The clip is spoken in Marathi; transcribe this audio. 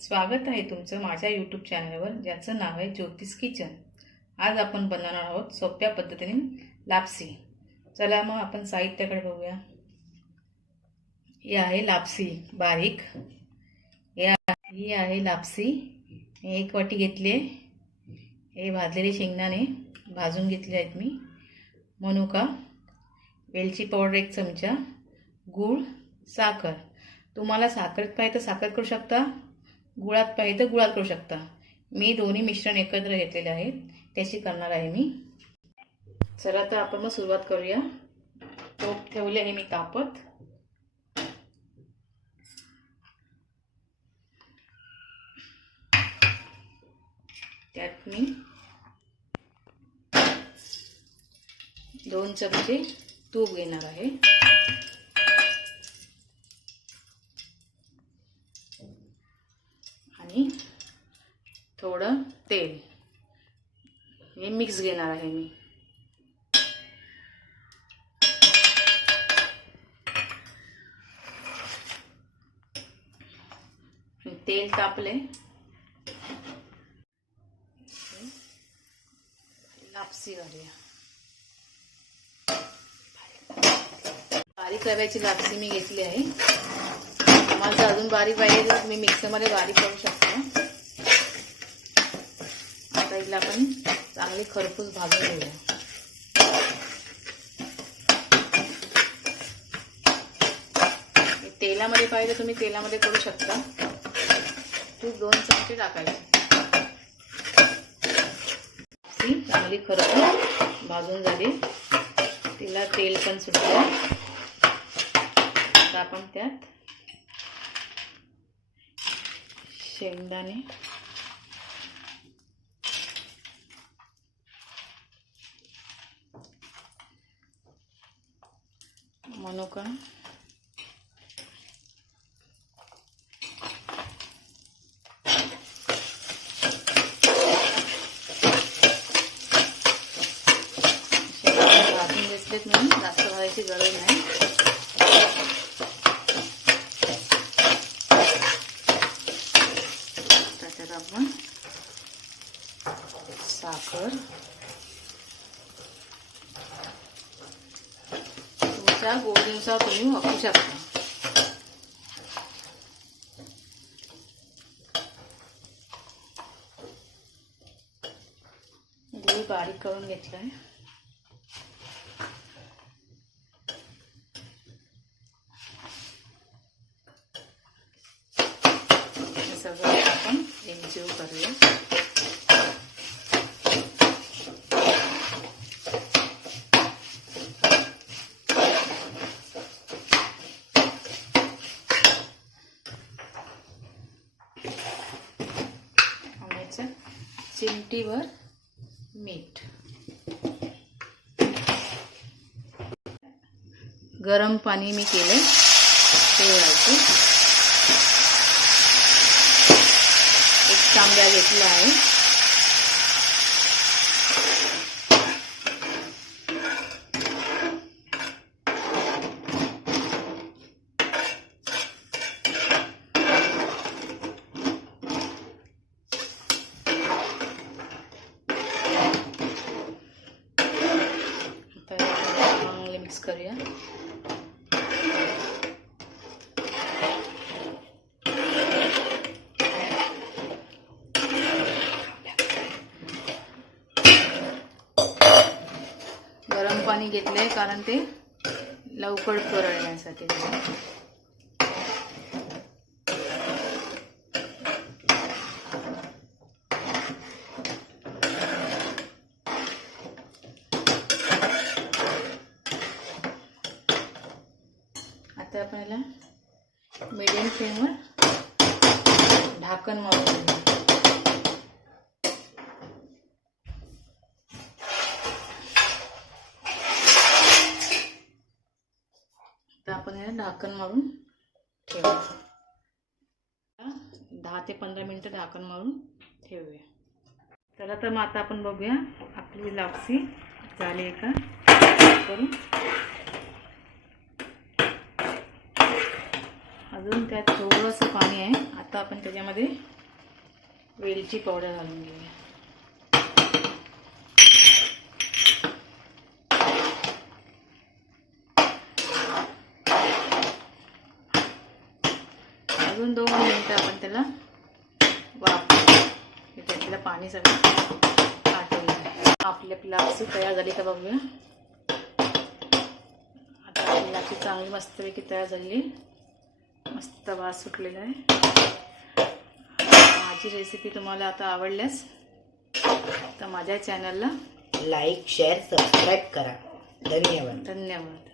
स्वागत आहे तुमचं माझ्या यूट्यूब चॅनलवर ज्याचं नाव आहे ज्योतिष किचन। आज आपण बनवणार आहोत सोप्या पद्धतीने लापसी। चला मग आपण साहित्याकडे बघूया। ही आहे लापसी बारीक, ही आहे लापसी। एक वाटी घेतली आहे। हे भाजलेले शेंगदाणे भाजून घेतले आहेत मी। मनुका, वेलची पावडर 1 चमचा, गूळ, साखर। तुम्हाला साखरेत पाहिजे तर साखर करू शकता, गुळात पाहिजे तर गुळात करू शकता। मी दोन्ही मिश्रण एकत्र घेतलेले आहेत, त्याची करणार आहे मी। चला तर आपण मग सुरुवात करूया। टोप ठेवले आहे मी तापत। त्यात मी 2 चमचे तूप घेणार आहे। आणि थोडं तेल हे मिक्स घेणार आहे मी। तेल तापले, लापसी घालूया। बारीक रव्याची लापसी मी घेतली आहे। तुम्हाला अजून बारीक पाहिजे तर तुम्ही मिक्सरमध्ये बारीक करू शकता। आता हिला आपण चांगली खरपूस भाजून घेऊया। तेलामध्ये पाहिजे तर तुम्ही तेलामध्ये करू शकता। तूप 2 चमचे टाकायचे। चांगली खरपूस भाजून झाली, तिला तेल पण सुटलं। आता आपण त्यात शेंगदाणे, मनुका, भाजून घेतलेत मी, जास्त भाजायची गरज नाही। त्याच्यात आपण साखर, तुमच्या गोडीनुसार तुम्ही वापरू शकता। गूळ बारीक करून घेतलाय। हे सगळं आपण एकजीव करूया। चिमटीभर मीठ, गरम पाणी मी केले ते घालते। 1 तांब्या घेतला आहे। मिक्स करूया। गरम पाणी घेतले कारण ते लवकर करण्यासाठी। आता आपण याला मीडियम फ्लेमवर ढाकण मारून घेऊया। आता आपण याला ढाकण मारून ठेवायचं। 10 ते 15 मिनिटं ढाकण मारून ठेवूया। चला तर मग आता आपण बघूया आपली लापसी झाली आहे का करून। अजून त्यात थोडंसं पाणी आहे. आता आपण त्याच्यामध्ये वेलची पावडर घालून घेऊया. अजून 2 मिनिटं आपण त्याला वाफवू. त्यातलं पाणी सगळं आटवलं. आपली लापसी तयार झाली का बघूया. आता आपली लापसी चांगली मस्तपैकी तयार झाली. मस्त वास सुटलेला आहे. माझी रेसिपी तुम्हाला आता आवडल्यास तर माझ्या चॅनलला लाईक, शेअर, सबस्क्राईब करा. धन्यवाद. धन्यवाद.